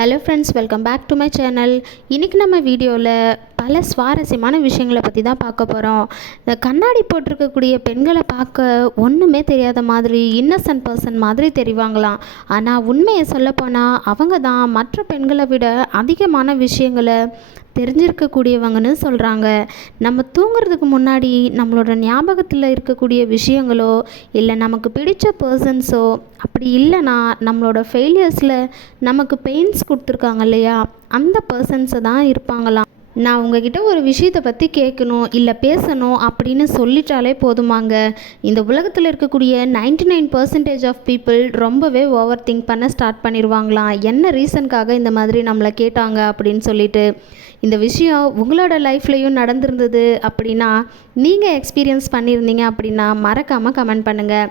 Hello friends, welcome back to my channel. இன்றைக்கி நம்ம வீடியோவில் பல சுவாரஸ்யமான விஷயங்களை பற்றி தான் பார்க்க போகிறோம். இந்த கண்ணாடி போட்டிருக்கக்கூடிய பெண்களை பார்க்க ஒன்றுமே தெரியாத மாதிரி, இன்னசென்ட் பர்சன் மாதிரி தெரிவாங்களாம். ஆனால் உண்மையை சொல்லப்போனால் அவங்க தான் மற்ற பெண்களை விட அதிகமான விஷயங்களை தெரிஞ்சிருக்கக்கூடியவங்கன்னு சொல்கிறாங்க. நம்ம தூங்குறதுக்கு முன்னாடி நம்மளோட ஞாபகத்தில் இருக்கக்கூடிய விஷயங்களோ இல்லை நமக்கு பிடிச்ச பர்சன்ஸோ, அப்படி இல்லைன்னா நம்மளோட ஃபெயிலியர்ஸில் நமக்கு பெயின்ஸ் கொடுத்துருக்காங்க இல்லையா, அந்த பர்சன்ஸை தான் இருப்பாங்களாம். நான் உங்ககிட்ட ஒரு விஷயத்தை பற்றி கேட்கணும் இல்லை பேசணும் அப்படின்னு சொல்லிட்டாலே போதுமாங்க, இந்த உலகத்தில் இருக்கக்கூடிய 99% ஆஃப் பீப்புள் ரொம்பவே ஓவர் திங்க் பண்ண ஸ்டார்ட் பண்ணிடுவாங்களாம். என்ன ரீசனுக்காக இந்த மாதிரி நம்மளை கேட்டாங்க அப்படின்னு சொல்லிட்டு. இந்த விஷயம் உங்களோட லைஃப்லையும் நடந்திருந்தது அப்படின்னா, நீங்கள் எக்ஸ்பீரியன்ஸ் பண்ணியிருந்தீங்க அப்படின்னா மறக்காமல் கமெண்ட் பண்ணுங்கள்.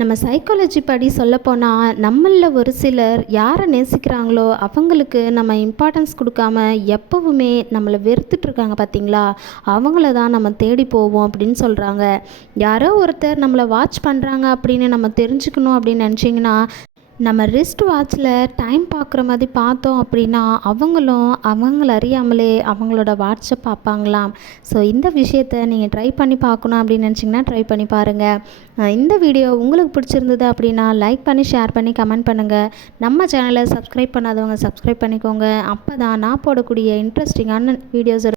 நம்ம சைக்காலஜி படி சொல்லப்போனால், நம்மளில் ஒரு சிலர் யாரை நேசிக்கிறாங்களோ அவங்களுக்கு நம்ம இம்பார்ட்டன்ஸ் கொடுக்காம எப்போவுமே நம்மளை வெறுத்துட்ருக்காங்க பார்த்தீங்களா, அவங்கள தான் நம்ம தேடி போவோம் அப்படின்னு சொல்கிறாங்க. யாரோ ஒருத்தர் நம்மளை வாட்ச் பண்ணுறாங்க அப்படின்னு நம்ம தெரிஞ்சுக்கணும் அப்படின்னு நினச்சிங்கன்னா, நம்ம ரிஸ்ட் வாட்சில் டைம் பார்க்குற மாதிரி பார்த்தோம் அப்படின்னா அவங்களும் அவங்கள அறியாமலே அவங்களோட வாட்சை பார்ப்பாங்களாம். ஸோ இந்த விஷயத்தை நீங்கள் ட்ரை பண்ணி பார்க்கணும் அப்படின்னு நினச்சிங்கன்னா ட்ரை பண்ணி பாருங்கள். இந்த வீடியோ உங்களுக்கு பிடிச்சிருந்தது அப்படின்னா லைக் பண்ணி, ஷேர் பண்ணி, கமெண்ட் பண்ணுங்கள். நம்ம சேனலை சப்ஸ்கிரைப் பண்ணாதவங்க சப்ஸ்கிரைப் பண்ணிக்கோங்க. அப்போ தான் நான் போடக்கூடிய இன்ட்ரெஸ்டிங்கான வீடியோஸ்